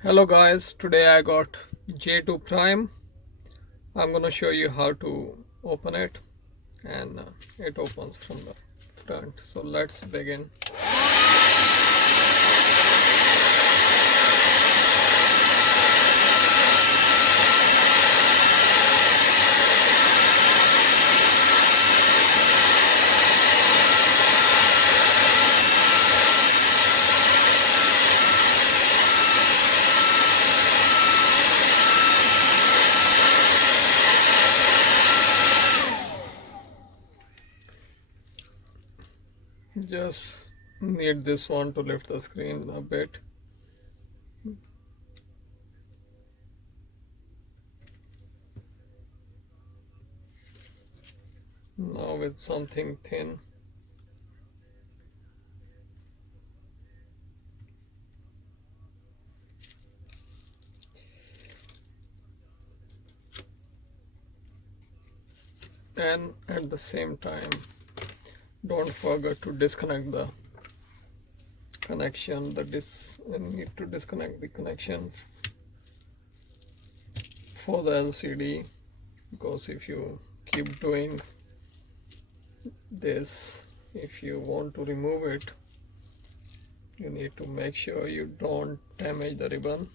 Hello guys, today I got J2 Prime. I'm gonna show you how to open it, and it opens from the front. So let's begin. Just need this one to lift the screen a bit. Now with something thin. And at the same time, don't forget to disconnect the connection. I need to disconnect the connection for the LCD, because if you keep doing this, if you want to remove it, you need to make sure you don't damage the ribbon.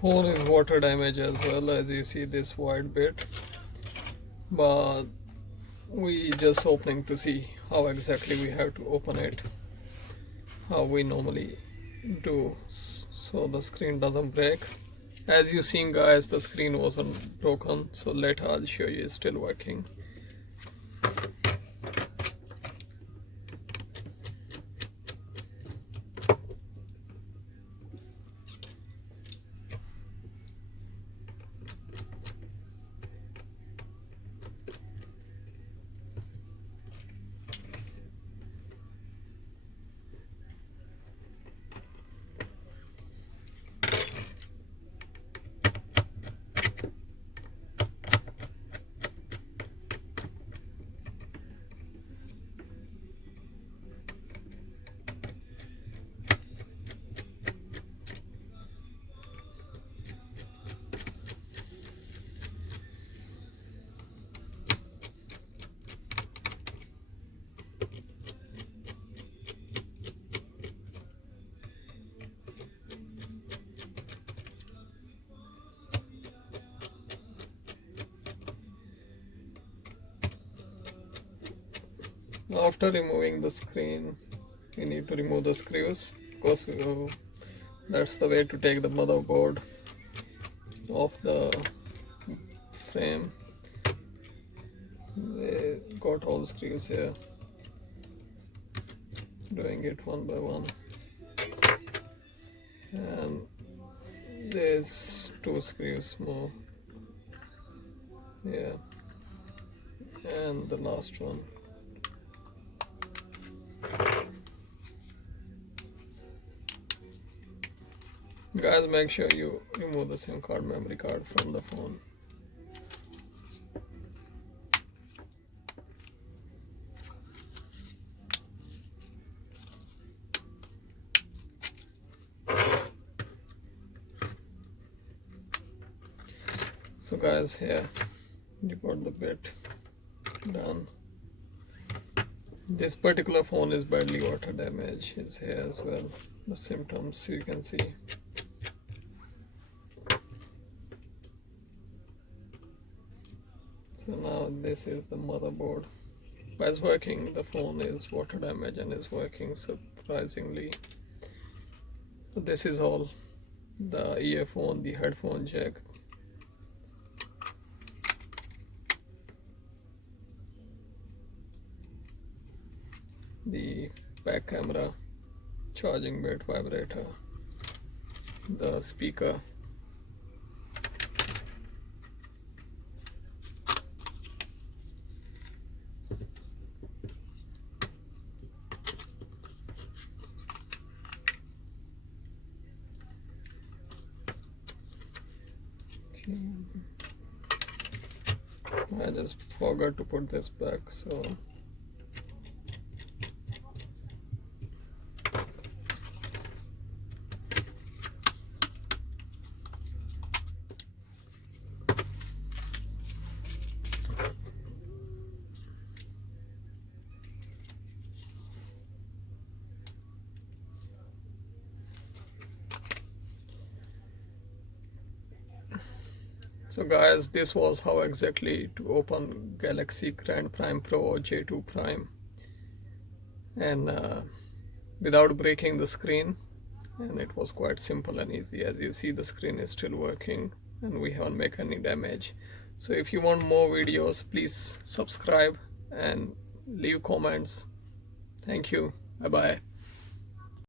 Phone is water damage as well, as you see this white bit, but we just opening to see how exactly we have to open it, how we normally do, so the screen doesn't break. As you seen guys, the screen wasn't broken, so later I'll show you it's still working. After removing the screen, we need to remove the screws. Of course, that's the way to take the motherboard off the frame. They got all screws here. Doing it one by one. And there's 2 screws more. Yeah. And the last one. Guys, make sure you remove the SIM card memory card from the phone. So guys, here you got the bit done. This particular phone is badly water damage. Is here as well. The symptoms you can see. So now this is the motherboard. But it's working. The phone is water damage and is working surprisingly. So this is all. The earphone, the headphone jack. The back camera, charging bit, vibrator, the speaker, I just forgot to put this back, so guys, this was how exactly to open Galaxy Grand Prime Pro or J2 Prime, and without breaking the screen. And it was quite simple and easy. As you see, the screen is still working and we haven't made any damage. So if you want more videos, please subscribe and leave comments. Thank you. Bye bye.